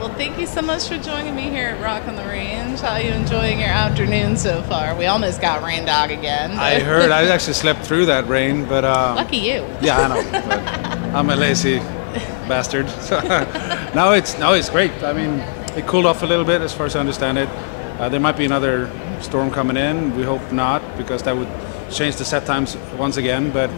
Well, thank you so much for joining me here at Rock on the Range. How are you enjoying your afternoon so far? We almost got rain dog again. I heard. I actually slept through that rain, but lucky you. Yeah, I know. But I'm a lazy bastard. No, it's great. I mean, it cooled off a little bit, as far as I understand it. There might be another storm coming in. We hope not, because that would change the set times once again. But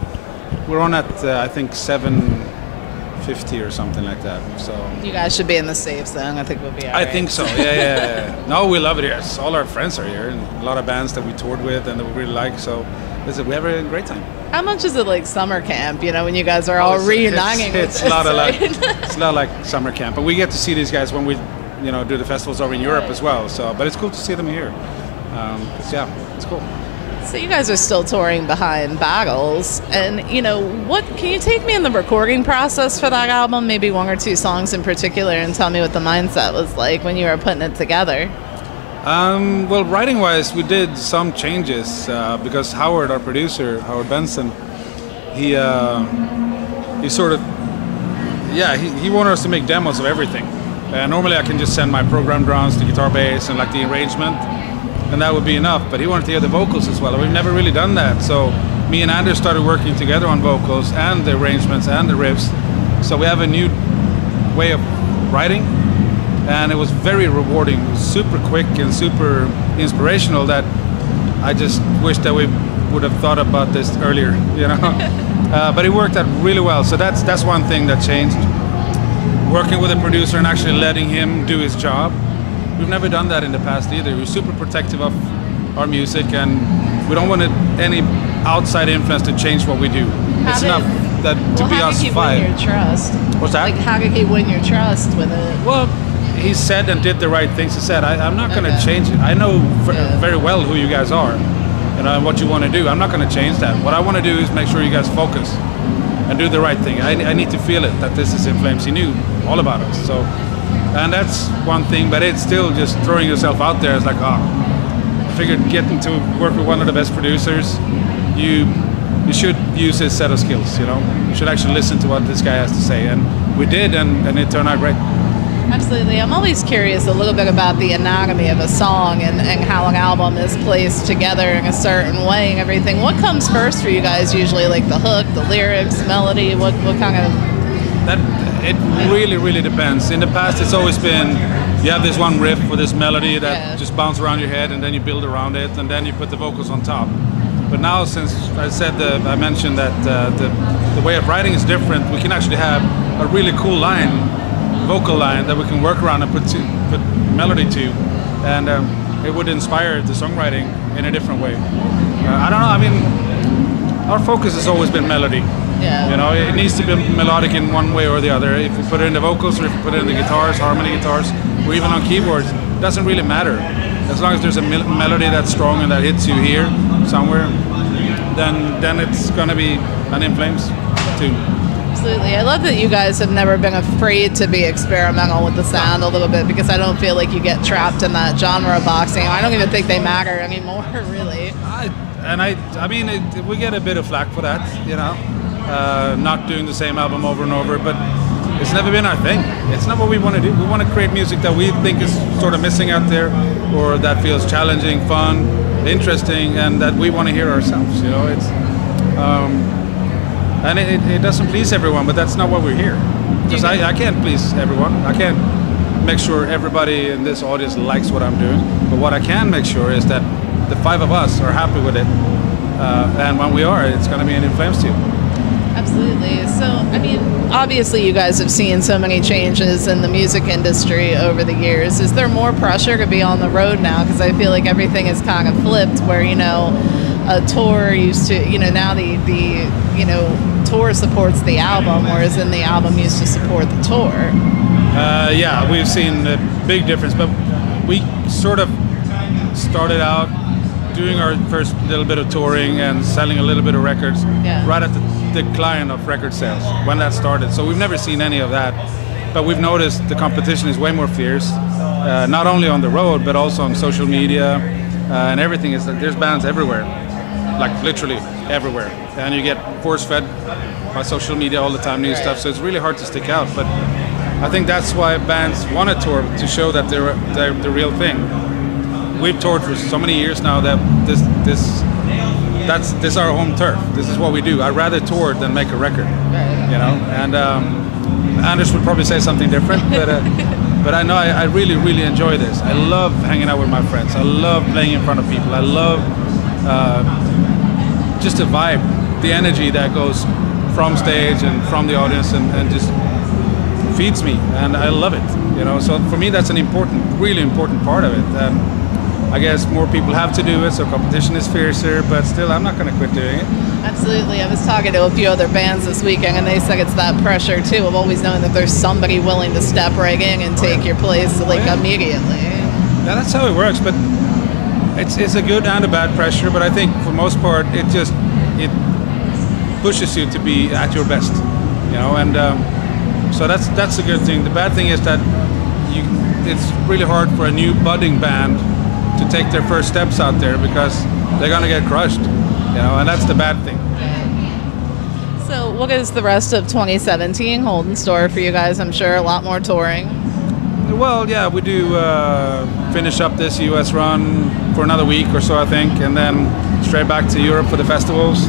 we're on at I think 7:50 or something like that. So you guys should be in the safe zone. I think we'll be all right. I think so. Yeah. No, we love it here. All our friends are here, and a lot of bands that we toured with and that we really like. So listen, we have a great time. How much is it like summer camp? You know, when you guys are all reuniting. It's a lot of like it's a lot like summer camp, but we get to see these guys when we, do the festivals over in Europe as well. So, but it's cool to see them here. Yeah, it's cool. So you guys are still touring behind Bagels, and what can you take me in the recording process for that album? Maybe one or two songs in particular, and tell me what the mindset was like when you were putting it together. Well, writing-wise, we did some changes because Howard, our producer, Howard Benson, he sort of, he wanted us to make demos of everything. Normally, I can just send my program drums, the guitar, bass, and like the arrangement, and that would be enough. But he wanted to hear the vocals as well. We've never really done that, so me and Anders started working together on vocals and the arrangements and the riffs. So we have a new way of writing. And it was very rewarding. It was super quick and super inspirational that I just wish that we would have thought about this earlier, But it worked out really well. So that's one thing that changed. Working with a producer and actually letting him do his job. We've never done that in the past either. We're super protective of our music, and we don't want any outside influence to change what we do. It's enough that to be us five. How did he win your trust? What's that? Like, how did he win your trust with it? Well, he said and did the right things. He said, I'm not going to change it. I know very well who you guys are and what you want to do. I'm not going to change that. What I want to do is make sure you guys focus and do the right thing. I need to feel it, that this is In Flames. He knew all about us. So, and that's one thing, but it's still just throwing yourself out there. It's like, I figured getting to work with one of the best producers, you should use his set of skills, You should actually listen to what this guy has to say. And we did, and it turned out great. Absolutely. I'm always curious a little bit about the anatomy of a song and how an album is placed together in a certain way and everything. What comes first for you guys usually, like the hook, the lyrics, melody? What kind of... It really, really depends. In the past, it's always been, you have this one riff or this melody that just bounces around your head, and then you build around it, and then you put the vocals on top. But now, since I mentioned that the way of writing is different, we can actually have a really cool vocal line that we can work around and put melody to, and it would inspire the songwriting in a different way. I don't know. I mean, our focus has always been melody. Yeah. It needs to be melodic in one way or the other. If we put it in the vocals or if we put it in the guitars, harmony guitars, or even on keyboards, it doesn't really matter. As long as there's a melody that's strong and that hits you here somewhere, then it's gonna be an In Flames tune. Absolutely. I love that you guys have never been afraid to be experimental with the sound a little bit, because I don't feel like you get trapped in that genre boxing. I don't even think they matter anymore, really. I mean, we get a bit of flack for that, not doing the same album over and over, but it's never been our thing. It's not what we want to do. We want to create music that we think is sort of missing out there, or that feels challenging, fun, interesting, and that we want to hear ourselves. It's and it doesn't please everyone, but that's not why we're here. Because I can't please everyone. I can't make sure everybody in this audience likes what I'm doing. But what I can make sure is that the five of us are happy with it. And when we are, it's going to be an In Flames tune. Absolutely. So, I mean, obviously you guys have seen so many changes in the music industry over the years. Is there more pressure to be on the road now? Because I feel like everything is kind of flipped, where, a tour used to, now the tour supports the album, whereas then the album used to support the tour. Yeah, we've seen a big difference, but we sort of started out doing our first little bit of touring and selling a little bit of records right at the decline of record sales when that started. So we've never seen any of that, but we've noticed the competition is way more fierce, not only on the road but also on social media, and everything. Is that there's bands everywhere, like literally everywhere, and you get force-fed by social media all the time, new stuff. So it's really hard to stick out. But I think that's why bands want to tour, to show that they're the real thing. We've toured for so many years now that this is our home turf. This is what we do. I'd rather tour than make a record, you know. And Anders would probably say something different, but I know I really, really enjoy this. I love hanging out with my friends. I love playing in front of people. I love just the vibe, the energy that goes from stage and from the audience, and just feeds me, and I love it. You know, so for me that's an important, really important part of it. And I guess more people have to do it, so competition is fiercer, but still I'm not going to quit doing it. Absolutely. I was talking to a few other bands this weekend, and they said it's that pressure too of always knowing that there's somebody willing to step right in and take your place immediately. Yeah, that's how it works, but it's a good and a bad pressure, but I think for most part it pushes you to be at your best, you know, and so that's a good thing. The bad thing is that it's really hard for a new budding band to take their first steps out there because they're gonna get crushed, you know, and that's the bad thing. So what is the rest of 2017 hold in store for you guys? I'm sure a lot more touring. Well, yeah, we do finish up this US run for another week or so, I think, and then straight back to Europe for the festivals.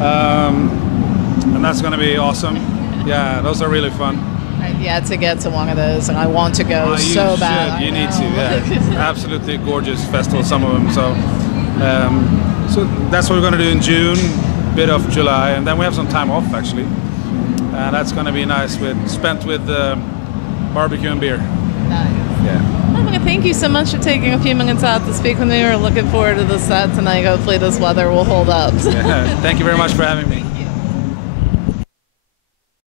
And that's going to be awesome. Yeah, those are really fun. I've yet to get to one of those, and I want to go so bad. You need to, yeah. Absolutely gorgeous festivals, some of them. So that's what we're going to do in June, bit of July, and then we have some time off actually. And that's going to be nice, spent with barbecue and beer. Nice. Yeah. Well, thank you so much for taking a few minutes out to speak with me. We're looking forward to the set tonight. Hopefully this weather will hold up. Yeah. Thank you very much for having me.